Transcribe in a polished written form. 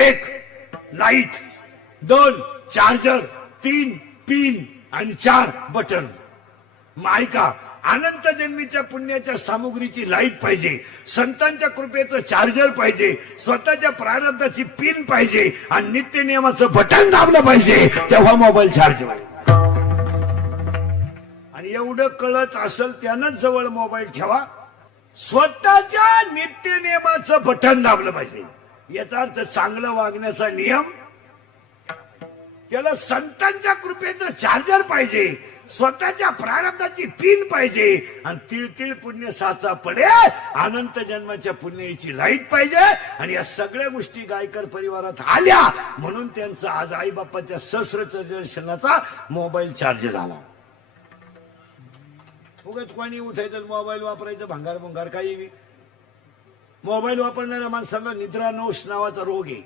1 light, 2 charger, 3 pin आणि 4 button. ऐका, अनंत जन्मीच्या पुण्याच्या सामुग्रीची लाईट पाहिजे, संतांच्या कृपेचं चार्जर पाहिजे, स्वतःच्या प्रारब्धाची पिन पाहिजे आणि नित्य नियमाचं बटन दाबलं पाहिजे, तेव्हा मोबाईल चार्ज होईल. आणि एवढं कळत असेल त्यानंच जवळ मोबाईल ठेवा. स्वतःच्या नित्य नियमाचं बटन दाबलं पाहिजे. याचा अर्थ चांगलं वागण्याचा नियम, त्याला संतांच्या कृपेचं चार्जर पाहिजे, स्वतःच्या प्रारब्धाची पिन पाहिजे आणि तिळतिळ पुण्य साचा पडे, अनंत जन्माच्या पुण्याची लाईट पाहिजे. आणि या सगळ्या गोष्टी गायकर परिवारात आल्या म्हणून त्यांचा आज आई बाप्पाच्या सहस्त्र दर्शनाचा मोबाईल चार्ज झाला. उगाच कोणी उठायचं मोबाईल वापरायचं, भंगार भंगार काही. मोबाईल वापरणाऱ्या माणसाला निद्रानोष नावाचा रोग आहे.